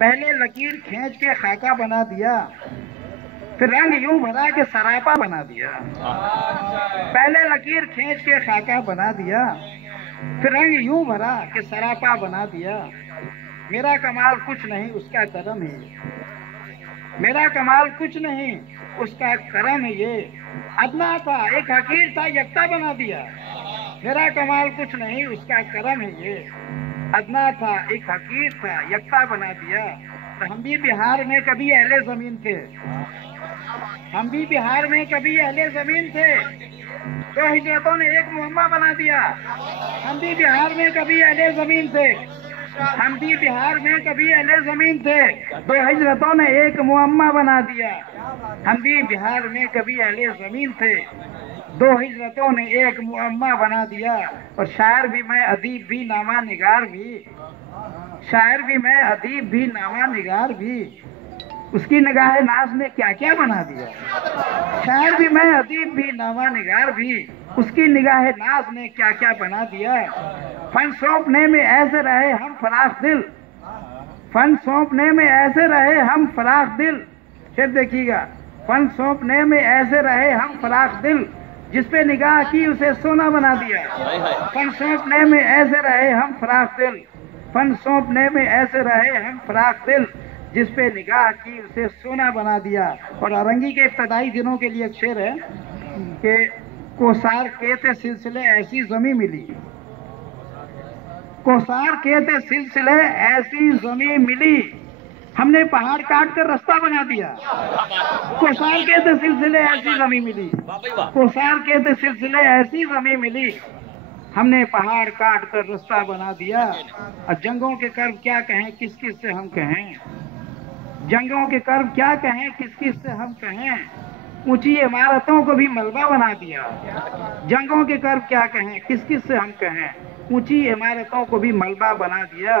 पहले लकीर खींच के खाका बना दिया, फिर रंग यूं भरा के सरापा बना दिया। पहले लकीर खींच के खाका बना दिया, फिर रंग यूं भरा के सरापा बना दिया। मेरा कमाल कुछ नहीं उसका करम है, मेरा कमाल कुछ नहीं उसका करम है ये। अदना था एक हकीर था यकता बना दिया, मेरा कमाल कुछ नहीं उसका करम है ये। अदना था एक हकीर था यकता बना दिया। और हम भी बिहार में कभी अहले जमीन थे, हम भी बिहार में कभी अहले जमीन थे, तो हिजरतों ने एक मुअम्मा बना दिया। हम भी बिहार में कभी अहले जमीन थे, हम भी बिहार में कभी अहले जमीन थे, तो हिजरतों ने एक मुअम्मा बना दिया। हम भी बिहार में कभी अहले जमीन थे, दो हिजरतों ने एक मुअम्मा बना दिया। और शायर भी मैं अदीब भी नामा निगार भी, शायर भी मैं अदीब भी नामा निगार भी, उसकी निगाह नाज ने क्या क्या बना दिया। शायर भी मैं अदीब भी नामा निगार भी, उसकी निगाह नाज ने क्या क्या बना दिया। फन सौंपने में ऐसे रहे हम फराख दिल, फन सौंपने में ऐसे रहे हम फराख दिल। फिर देखिएगा, फन सौंपने में ऐसे रहे हम फराख दिल, जिस पे निगाह की उसे सोना बना दिया। फन सौंपने में ऐसे रहे हम फराख दिल, फन सौंपने में ऐसे रहे हम फराख दिल, जिस पे निगाह की उसे सोना बना दिया। और औरंगी के इब्तदाई दिनों के लिए एक शेर है कि कोसार के थे सिलसिले ऐसी जमी मिली, कोसार के थे सिलसिले ऐसी जमी मिली, हमने पहाड़ काट कर रास्ता बना दिया। कोसार के थे सिलसिले ऐसी जमी मिली, कोसार के थे सिलसिले ऐसी जमी मिली, हमने पहाड़ काट कर रास्ता बना दिया। और जंगों के कर्ब क्या कहें किस किस से हम कहें, जंगों के कर्ब क्या कहें किस किस से हम कहें, ऊंची इमारतों को भी मलबा बना दिया। जंगों के कर्ब क्या कहें किस किस से हम कहें, ऊंची इमारतों को भी मलबा बना दिया।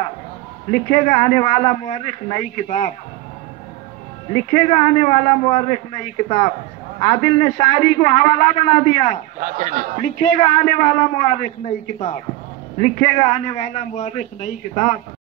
लिखेगा आने वाला मुअर्रिख नई किताब, लिखेगा आने वाला मुअर्रिख नई किताब, आदिल ने शायरी को हवाला बना दिया। लिखेगा आने वाला मुअर्रिख नई किताब, लिखेगा आने वाला मुअर्रिख नई किताब।